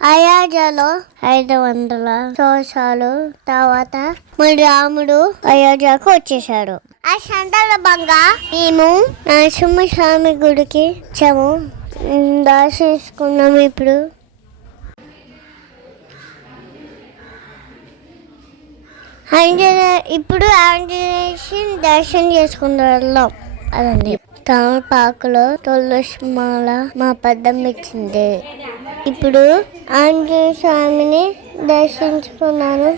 అయోధ్యలో 500 సంవత్సరాలు తర్వాత మన రాముడు అయోధ్యకు వచ్చేసాడు. ఆ సందర్భంగా మేము నరసింహస్వామి గుడికి వచ్చాము, దర్శించుకున్నాము. ఇప్పుడు ఆంజనేయ దర్శనం చేసుకుందాం. అదండి తమలపాకులో తులసి మాల మా పెద్దమ్మ ఇచ్చింది. ఇప్పుడు ఆంజనేయ స్వామిని దర్శించుకున్నాను.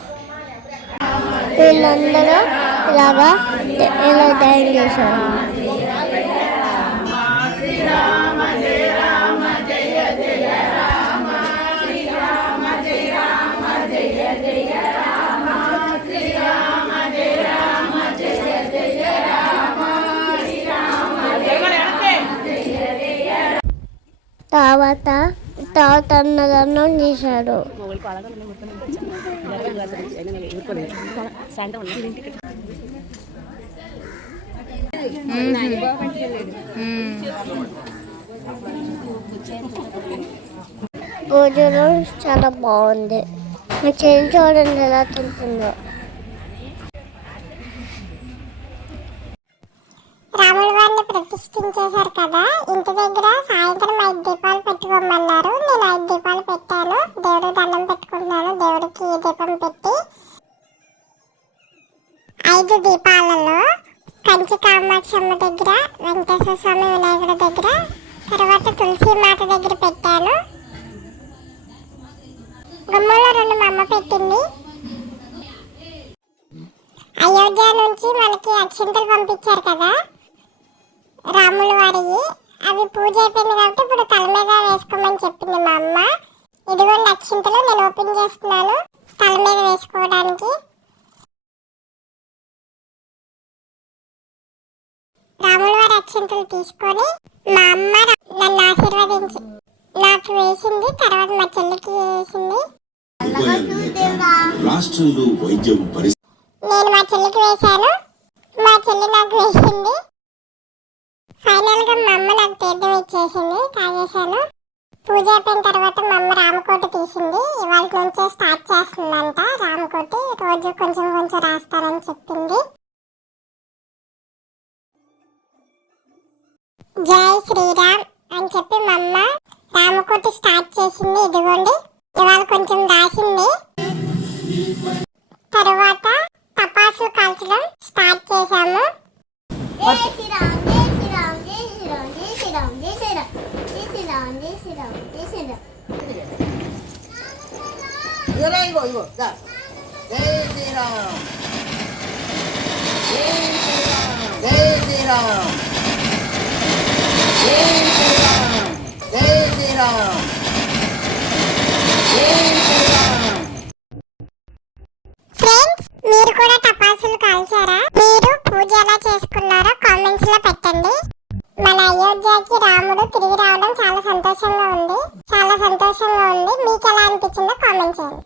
వీళ్ళందరూ ఇలా ధ్యానం చేశారు. తర్వాత అన్నదానం చేశాడు. భోజనం చాలా బాగుంది. మా చెల్లి చూడండి ఎలా తింటుందో. రాముల వారిని ప్రతిష్ఠించేశారు కదా, ఇంటి దగ్గర సాయంత్రం 5 దీపాలు పెట్టుకోమన్నారు. నేను 5 దీపాలు పెట్టాను. దేవుడికి దండం పెట్టుకుంటున్నాను. దేవుడికి దీపం పెట్టి 5 దీపాలలో కంచి కామాక్షమ్మ దగ్గర, వెంకటేశ్వర స్వామి వినాయకుడి దగ్గర, తర్వాత తులసి మాత దగ్గర పెట్టాను. గుమ్మంలో 2 మా అమ్మ పెట్టింది. అయోధ్య నుంచి మనకి అక్షింతలు పంపించారు కదా రాముల వారికి, అవి పూజ అయిపోయింది కాబట్టి ఇప్పుడు తల మీద వేసుకోమని చెప్పింది మా అమ్మ. ఇదిగోండి అక్షింతలు, నేను ఓపెన్ చేస్తున్నాను తల మీద వేసుకోవడానికి. రాముల వారి అక్షింతలు తీసుకొని మా అమ్మ నన్ను ఆశీర్వదించి నాకు వేసింది. తర్వాత మా చెల్లికి వేసింది. నేను మా చెల్లికి వేశాను, మా చెల్లి నాకు వేసింది. ఫైనల్ గా మా అమ్మ నాకు తీర్థం ఇచ్చేసింది, తాగేశాను. పూజ అయిపోయిన తర్వాత మా అమ్మ రామకోటి తీసింది. ఇవాళ నుంచే స్టార్ట్ చేస్తుందంట రామకోటి. రోజు కొంచెం కొంచెం రాస్తానని చెప్పింది. జై శ్రీరామ్ అని చెప్పి మా అమ్మ రామకోటి స్టార్ట్ చేసింది. ఇదిగోండి ఇవాళ కొంచెం రాసింది. తరువాత టపాసులు కాల్చడం స్టార్ట్ చేశాము. మీరు కూడా టపాసులు కాల్చారా? మీరు పూజ ఎలా చేసుకున్నారో కామెంట్స్ లో పెట్టండి. మన అయోధ్యకి రాముడు తిరిగి రావడం చాలా సంతోషంగా ఉంది. మీకు ఎలా అనిపించిందో కామెంట్ చేయండి.